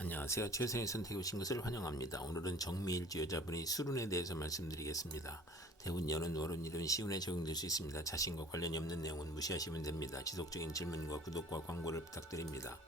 안녕하세요. 최선의 선택을 오신 것을 환영합니다. 오늘은 정미일주 여자분의 술운에 대해서 말씀드리겠습니다. 대운, 연운, 월운, 일은 시운에 적용될 수 있습니다. 자신과 관련이 없는 내용은 무시하시면 됩니다. 지속적인 질문과 구독과 광고를 부탁드립니다.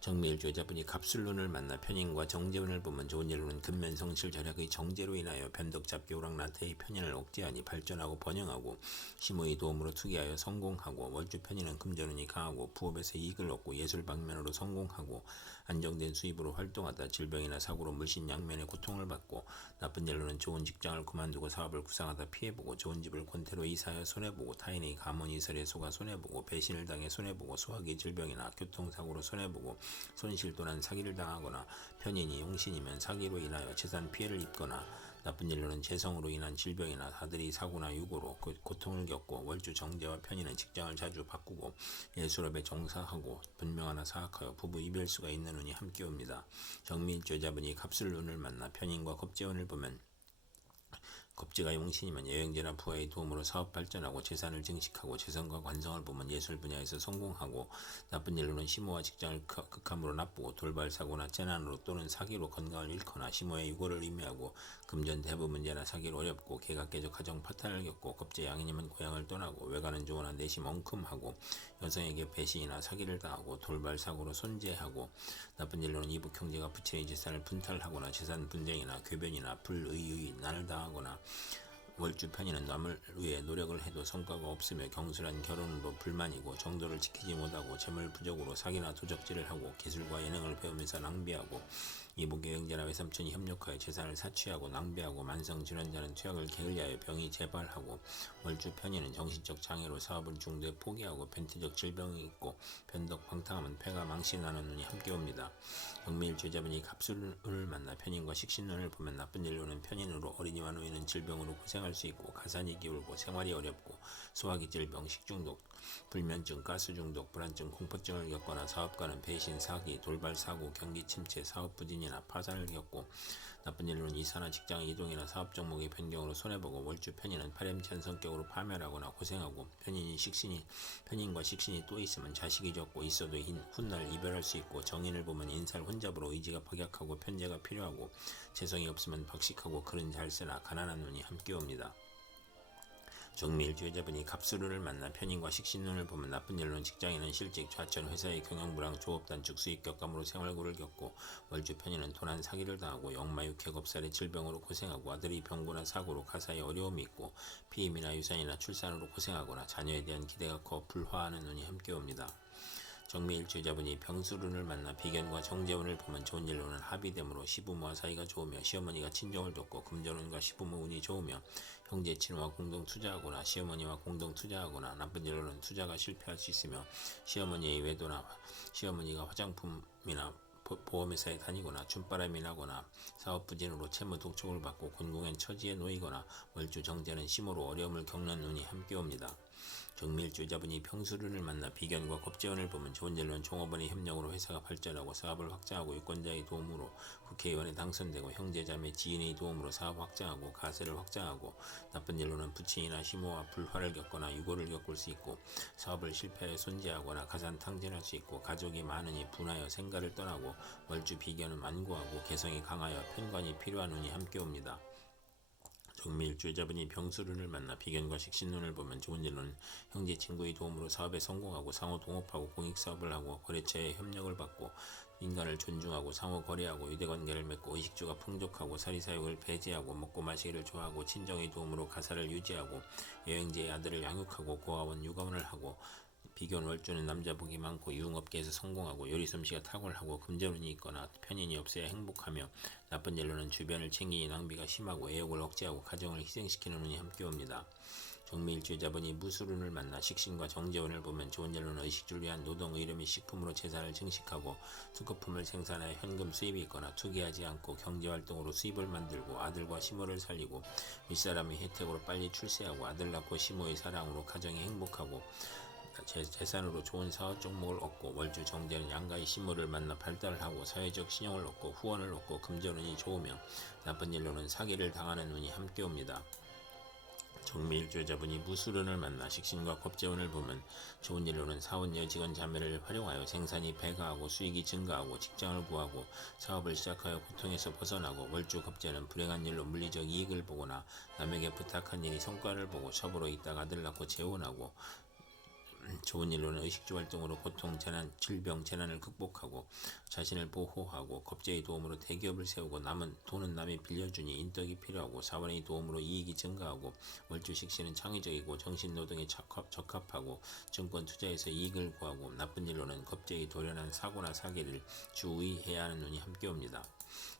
정미일주 여자분이 갑술운을 만나 편인과 정제운을 보면 좋은 일로는 근면 성실 절약의 정제로 인하여 변덕 잡기 오락나태의 편인을 억제하니 발전하고 번영하고 시모의 도움으로 투기하여 성공하고 월주 편인은 금전운이 강하고 부업에서 이익을 얻고 예술 방면으로 성공하고 안정된 수입으로 활동하다 질병이나 사고로 물신양면의 고통을 받고 나쁜 일로는 좋은 직장을 그만두고 사업을 구상하다 피해보고 좋은 집을 권태로 이사하여 손해보고 타인의 가문이설에 속아 손해보고 배신을 당해 손해보고 소화기 질병이나 교통사고로 손해보고 손실 또는 사기를 당하거나 편인이 용신이면 사기로 인하여 재산 피해를 입거나 나쁜 일로는 재성으로 인한 질병이나 아들이 사고나 유고로 고통을 겪고 월주 정제와 편인은 직장을 자주 바꾸고 예술업에 종사하고 분명하나 사악하여 부부 이별수가 있는 운이 함께 옵니다. 정미일주 여자분이 갑술운을 만나 편인과 겁재운을 보면 겁지가 용신이면 여행제나 부하의 도움으로 사업 발전하고 재산을 증식하고 재성과 관성을 보면 예술 분야에서 성공하고 나쁜 일로는 시모와 직장을 극함으로 나쁘고 돌발 사고나 재난으로 또는 사기로 건강을 잃거나 시모의 유고를 의미하고 금전 대부 문제나 사기로 어렵고 개각개적 가정 파탄을 겪고 겁제 양인이면 고향을 떠나고 외가는 좋으나 내심 엉큼하고 여성에게 배신이나 사기를 당하고 돌발 사고로 손재하고 나쁜 일로는 이북 형제가 부채의 재산을 분탈하거나 재산 분쟁이나 궤변이나 불의의 난을 당하거나 월주 편인은 남을 위해 노력을 해도 성과가 없으며 경솔한 결혼으로 불만이고 정도를 지키지 못하고 재물 부족으로 사기나 도적질을 하고 기술과 예능을 배우면서 낭비하고 이복의 형제나 외삼촌이 협력하여 재산을 사취하고 낭비하고 만성질환자는 투약을 게을리하여 병이 재발하고 월주 편인은 정신적 장애로 사업을 중도에 포기하고 변태적 질병이 있고 변덕 방탕하면 폐가 망신하는 눈이 함께 옵니다. 정미일주 여자분이 갑술운을 만나 편인과 식신운을 보면 나쁜 일로는 편인으로 어린이와 노인은 질병으로 고생할 수 있고 가산이 기울고 생활이 어렵고 소화기 질병, 식중독, 불면증, 가스중독, 불안증, 공포증을 겪거나 사업가는 배신, 사기, 돌발 사고, 경기 침체, 사업 부진이나 파산을 겪고 나쁜 일로는 이사나 직장 이동이나 사업 종목의 변경으로 손해보고 월주 편인은 파렴치한 성격으로 파멸하거나 고생하고 편인과 식신이 또 있으면 자식이 적고 있어도 훗날 이별할 수 있고 정인을 보면 인살 혼잡으로 의지가 박약하고 편제가 필요하고 재성이 없으면 박식하고 글은 잘 쓰나 가난한 눈이 함께 옵니다. 정미일주 여자분이 갑술운을 만나 편인과 식신운을 보면 나쁜 일로는 직장인은 실직, 좌천, 회사의 경영불황, 조업단축, 수익 격감으로 생활고를 겪고 월주 편인은 도난 사기를 당하고 역마유, 객업살의 질병으로 고생하고 아들이 병고나 사고로 가사에 어려움이 있고 피임이나 유산이나 출산으로 고생하거나 자녀에 대한 기대가 커 불화하는 눈이 함께 옵니다. 정미일주 여자분이 병술운을 만나 비견과 정제운을 보면 좋은 일로는 합의됨으로 시부모와 사이가 좋으며 시어머니가 친정을 돕고 금전운과 시부모 운이 좋으며 형제 친구와 공동 투자하거나 시어머니와 공동 투자하거나 나쁜 일로는 투자가 실패할 수 있으며 시어머니의 외도나 시어머니가 화장품이나 보험회사에 다니거나 춤바람이 나거나 사업 부진으로 채무 독촉을 받고 곤궁한 처지에 놓이거나 월주 정제는 심호로 어려움을 겪는 운이 함께 옵니다. 정미일주 여자분이 병술운을 만나 비견과 겁재운을 보면 좋은 일로는 종업원의 협력으로 회사가 발전하고 사업을 확장하고 유권자의 도움으로 국회의원에 당선되고 형제자매 지인의 도움으로 사업 확장하고 가세를 확장하고 나쁜 일로는 부친이나 시모와 불화를 겪거나 유고를 겪을 수 있고 사업을 실패하여 손재하거나 가산탕진할 수 있고 가족이 많으니 분하여 생가를 떠나고 월주 비견은 완고하고 개성이 강하여 편관이 필요한 운이 함께 옵니다. 정미일주 여자분이 병술운을 만나 비견과 식신운을 보면 좋은 일로는 형제 친구의 도움으로 사업에 성공하고 상호 동업하고 공익사업을 하고 거래처에 협력을 받고 인간을 존중하고 상호 거래하고 유대관계를 맺고 의식주가 풍족하고 사리사욕을 배제하고 먹고 마시기를 좋아하고 친정의 도움으로 가사를 유지하고 여행지의 아들을 양육하고 고아원 육아원을 하고 비견 월주는 남자 복이 많고 유흥업계에서 성공하고 요리솜씨가 탁월하고 금전운이 있거나 편인이 없어야 행복하며 나쁜 일로는 주변을 챙기니 낭비가 심하고 애욕을 억제하고 가정을 희생시키는 운이 함께 옵니다. 정미일주 여자분이 무술운을 만나 식신과 정제운을 보면 좋은 일로는 의식주를 위한 노동, 의료 및 식품으로 재산을 증식하고 수거품을 생산하여 현금 수입이 있거나 투기하지 않고 경제활동으로 수입을 만들고 아들과 시모를 살리고 윗사람의 혜택으로 빨리 출세하고 아들 낳고 시모의 사랑으로 가정이 행복하고 재산으로 좋은 사업 종목을 얻고 월주 정제는 양가의 신모를 만나 발달을 하고 사회적 신용을 얻고 후원을 얻고 금전운이 좋으며 나쁜 일로는 사기를 당하는 운이 함께 옵니다. 정미일주여자분이 무술운을 만나 식신과 겁재운을 보면 좋은 일로는 사원녀 직원 자매를 활용하여 생산이 배가하고 수익이 증가하고 직장을 구하고 사업을 시작하여 고통에서 벗어나고 월주 겁재는 불행한 일로 물리적 이익을 보거나 남에게 부탁한 일이 성과를 보고 첩으로 있다가 아들 낳고 재혼하고 좋은 일로는 의식주 활동으로 고통, 재난, 질병, 재난을 극복하고 자신을 보호하고 겁재의 도움으로 대기업을 세우고 남은 돈은 남이 빌려주니 인덕이 필요하고 사원의 도움으로 이익이 증가하고 월주 식신은 창의적이고 정신노동에 적합하고 증권 투자에서 이익을 구하고 나쁜 일로는 겁재의 돌연한 사고나 사기를 주의해야 하는 운이 함께 옵니다.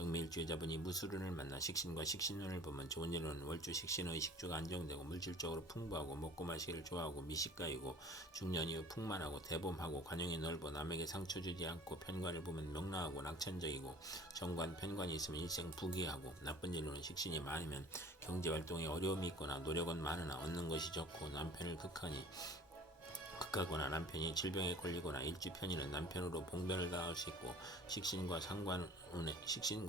정미일주여자분이 무술운을 만나 식신과 식신운을 보면 좋은 일로는 월주 식신의 식주가 안정되고 물질적으로 풍부하고 먹고 마시기를 좋아하고 미식가이고 중년 이후 풍만하고 대범하고 관용이 넓어 남에게 상처 주지 않고 편관을 보면 명랑하고 낙천적이고 정관 편관이 있으면 일생 부귀하고 나쁜 일로는 식신이 많으면 경제활동에 어려움이 있거나 노력은 많으나 얻는 것이 적고 남편을 극하거나 남편이 질병에 걸리거나 일주편이는 남편으로 봉변을 당할 수 있고 식신과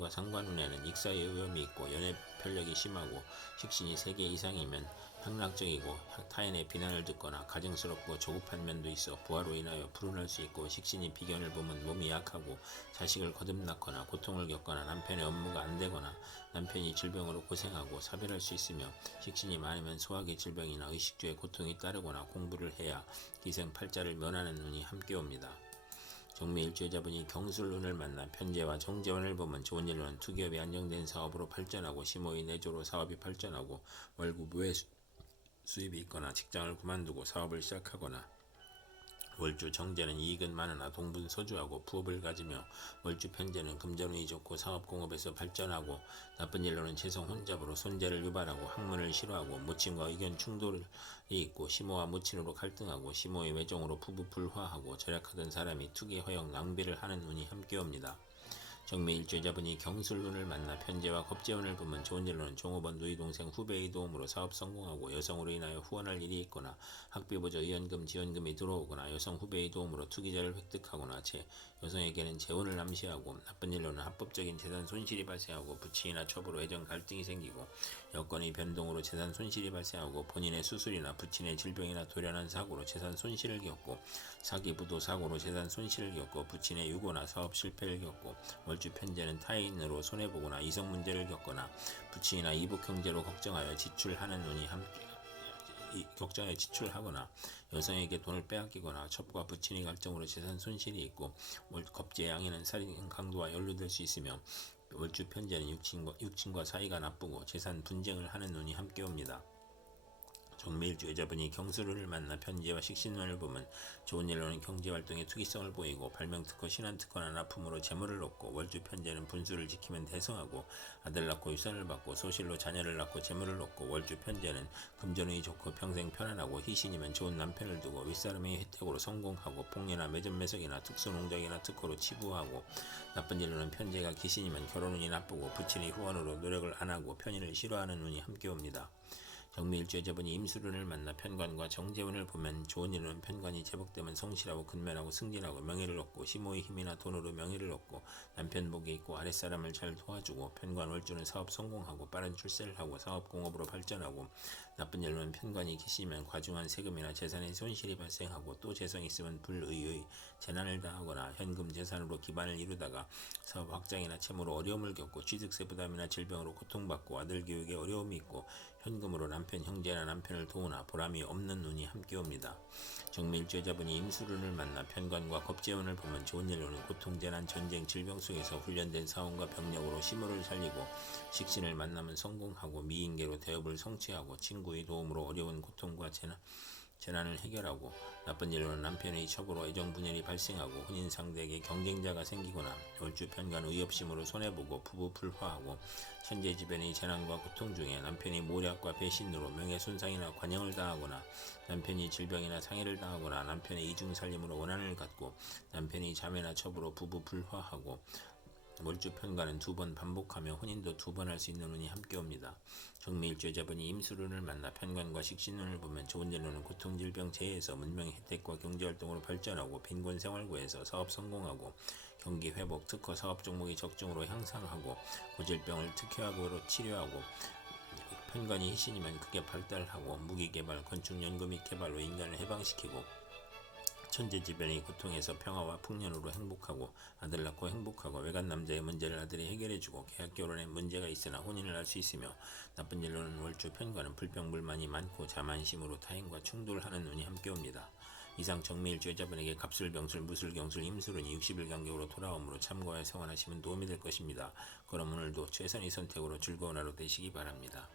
상관운에는 익사의 위험이 있고 연애 편력이 심하고 식신이 3개 이상이면 향락적이고 타인의 비난을 듣거나 가증스럽고 조급한 면도 있어 부하로 인하여 불운할 수 있고 식신이 비견을 보면 몸이 약하고 자식을 거듭났거나 고통을 겪거나 남편의 업무가 안 되거나 남편이 질병으로 고생하고 사별할 수 있으며 식신이 많으면 소화기 질병이나 의식주의 고통이 따르거나 공부를 해야 기생팔자를 면하는 운이 함께 옵니다. 정미일주여자분이 경술운을 만나 편재와 정재운을 보면 좋은 일로는 투기업이 안정된 사업으로 발전하고 심호의 내조로 사업이 발전하고 월급 외 수입이 있거나 직장을 그만두고 사업을 시작하거나 월주 정제는 이익은 많으나 동분서주하고 부업을 가지며 월주 편제는 금전운이 좋고 사업공업에서 발전하고 나쁜 일로는 재성 혼잡으로 손재를 유발하고 학문을 싫어하고 모친과 의견 충돌이 있고 시모와 모친으로 갈등하고 시모의 외종으로 부부불화하고 절약하던 사람이 투기 허영 낭비를 하는 운이 함께 옵니다. 정미일주여자분이 경술운을 만나 편재와 겁재운을 보면 좋은 일로는 종업원 누이 동생 후배의 도움으로 사업 성공하고 여성으로 인하여 후원할 일이 있거나 학비보조 의연금 지원금이 들어오거나 여성 후배의 도움으로 투기자를 획득하거나 여성에게는 재혼을 암시하고 나쁜 일로는 합법적인 재산 손실이 발생하고 부친이나 첩으로 애정 갈등이 생기고 여건의 변동으로 재산 손실이 발생하고 본인의 수술이나 부친의 질병이나 돌연한 사고로 재산 손실을 겪고 사기 부도 사고로 재산 손실을 겪고 부친의 유고나 사업 실패를 겪고 월주 편제는 타인으로 손해보거나 이성 문제를 겪거나 부친이나 이복 형제로 걱정하여 지출하는 운이 함께 걱정에 지출하거나 여성에게 돈을 빼앗기거나 첩과 부친의 갈등으로 재산 손실이 있고 겁재의 양에는 살인 강도와 연루될 수 있으며 월주 편제는 육친과 사이가 나쁘고 재산 분쟁을 하는 운이 함께 옵니다. 정미일주여자분이 경술운을 만나 편제와 식신운을 보면 좋은 일로는 경제활동에 투기성을 보이고 발명특허, 신한특허나 납품으로 재물을 얻고 월주 편제는 분수를 지키면 대성하고 아들 낳고 유산을 받고 소실로 자녀를 낳고 재물을 얻고 월주 편제는 금전운이 좋고 평생 편안하고 희신이면 좋은 남편을 두고 윗사람의 혜택으로 성공하고 폭리나 매점매석이나 특수농장이나 특허로 치부하고 나쁜 일로는 편제가 기신이면 결혼운이 나쁘고 부친이 후원으로 노력을 안하고 편인을 싫어하는 운이 함께 옵니다. 정미일주여자분이 임술운을 만나 편관과 정재운을 보면 좋은 일로는 편관이 제복되면 성실하고 근면하고 승진하고 명예를 얻고 시모의 힘이나 돈으로 명예를 얻고 남편 복이 있고 아랫사람을 잘 도와주고 편관 월주는 사업 성공하고 빠른 출세를 하고 사업공업으로 발전하고 나쁜 일로는 편관이 기시면 과중한 세금이나 재산의 손실이 발생하고 또 재성이 있으면 불의의 재난을 당하거나 현금 재산으로 기반을 이루다가 사업 확장이나 채무로 어려움을 겪고 취득세 부담이나 질병으로 고통받고 아들 교육에 어려움이 있고 현금으로 남편 형제나 남편을 도우나 보람이 없는 운이 함께 옵니다. 정미일주여자분이 임술운을 만나 편관과 겁재운을 보면 좋은 일로는 고통, 재난, 전쟁, 질병 속에서 훈련된 사원과 병력으로 시모를 살리고 식신을 만나면 성공하고 미인계로 대업을 성취하고 친구의 도움으로 어려운 고통과 재난을 해결하고 나쁜 일로는 남편의 첩으로 애정분열이 발생하고 혼인 상대에게 경쟁자가 생기거나 월주 편관 의협심으로 손해보고 부부 불화하고 천재지변의 재난과 고통 중에 남편이 모략과 배신으로 명예손상이나 관영을 당하거나 남편이 질병이나 상해를 당하거나 남편의 이중살림으로 원한을 갖고 남편이 자매나 첩으로 부부 불화하고 월주 편관은 2번 반복하며 혼인도 2번 할 수 있는 운이 함께 옵니다. 정미일주여자분이 임술운을 만나 편관과 식신운을 보면 좋은 일로는 고통, 질병, 재해에서 문명의 혜택과 경제활동으로 발전하고 빈곤 생활구에서 사업 성공하고 경기 회복, 특허 사업 종목이 적중으로 향상하고 고질병을 특효약으로 치료하고 편관이 희신이면 크게 발달하고 무기개발, 건축연구 및 개발로 인간을 해방시키고 천재지변이 고통에서 평화와 풍년으로 행복하고 아들 낳고 행복하고 외간 남자의 문제를 아들이 해결해주고 계약 결혼에 문제가 있으나 혼인을 할 수 있으며 나쁜 일로는 월주 편관은 불평불만이 많고 자만심으로 타인과 충돌하는 운이 함께 옵니다. 이상 정미일주여자분에게 갑술병술 무술경술 임술운이 60일 간격으로 돌아오므로 참고하여 생활하시면 도움이 될 것입니다. 그럼 오늘도 최선의 선택으로 즐거운 하루 되시기 바랍니다.